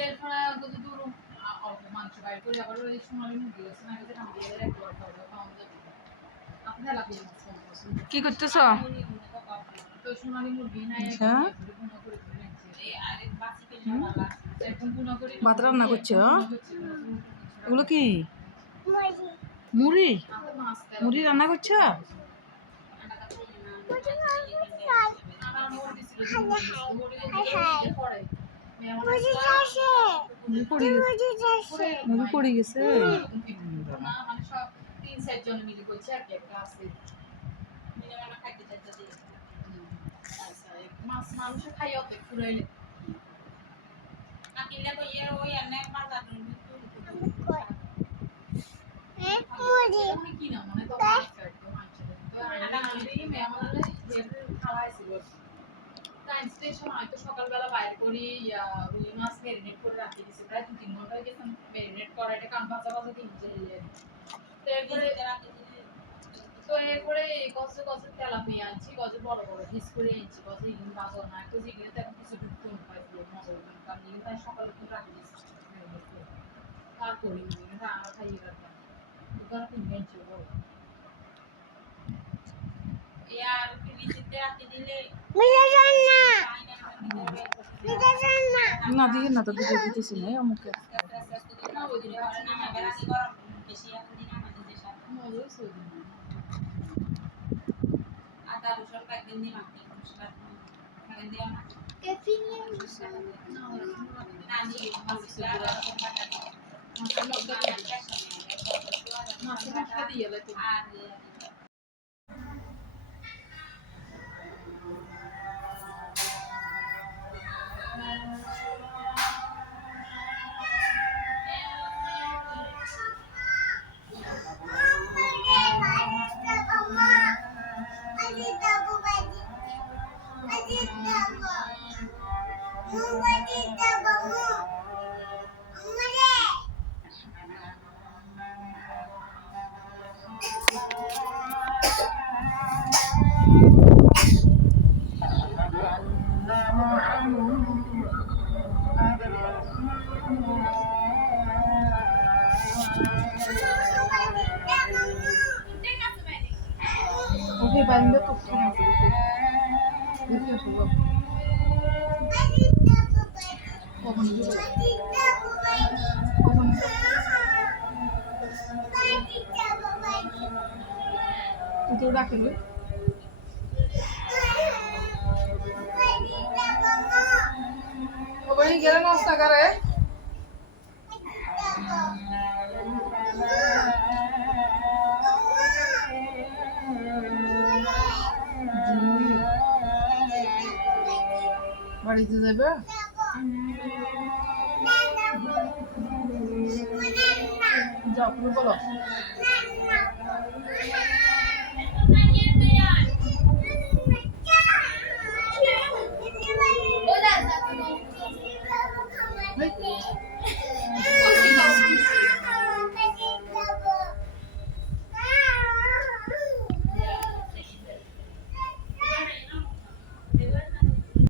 তেল ফ্রাই কত দূর অল্প মাংস বাইর করে আবার ওই সোনালি মুরগি আছে না এটা আমি দিয়ে একবার খাওয়া খাওয়া যাবে আপনারা লাভ কি করতেছ? তো সোনালি মুরগি না আচ্ছা গুণা করে এই আরেক বাসি কে মালা এখন গুণা করে ভাত রান্না করছো? এগুলো কি মুড়ি? মুড়ি রান্না করছো? মুড়ি পড়ে গেছে মাছ মানুষ খাইয়া ফুরাইলে কি না মানে তো সকালবেলা বাইরে করি রুই মাছ ম্যারিনেট করে রাখি দিছি প্রায় 2-3 ঘন্টা হয়ে গেছে ম্যারিনেট করা এটা কাম ভাজা ভাজা দিন তো এরপরে কষে কষে তেলাপিয়া আনছি কষে বড় বড় পিস করে আনছি কষে ইলিশ ভাজা না একটু যেগুলো এখন কিছু ঢুকতে হয় মজা কারণ এগুলো তাই সকালে তো রাখি দিছি তারপরে খাইয়ে রাখলাম দোকান কিনে আনছি বড় यार ফ্রিজে রাখতে দিলে না দিয়ে না তো দিতে দিতেছি না অমুকে আদা রসুন কয়েকদিন দিয়ে মাখতে মশলা খাগে দেওয়া না মশলা দিয়ে আর ওকে বান্ধব তো ঠিক আছে দেখো সব কখন তো রাখবে ওই গেলে নাস্তা করে বাড়িতে যাবে যাও বলো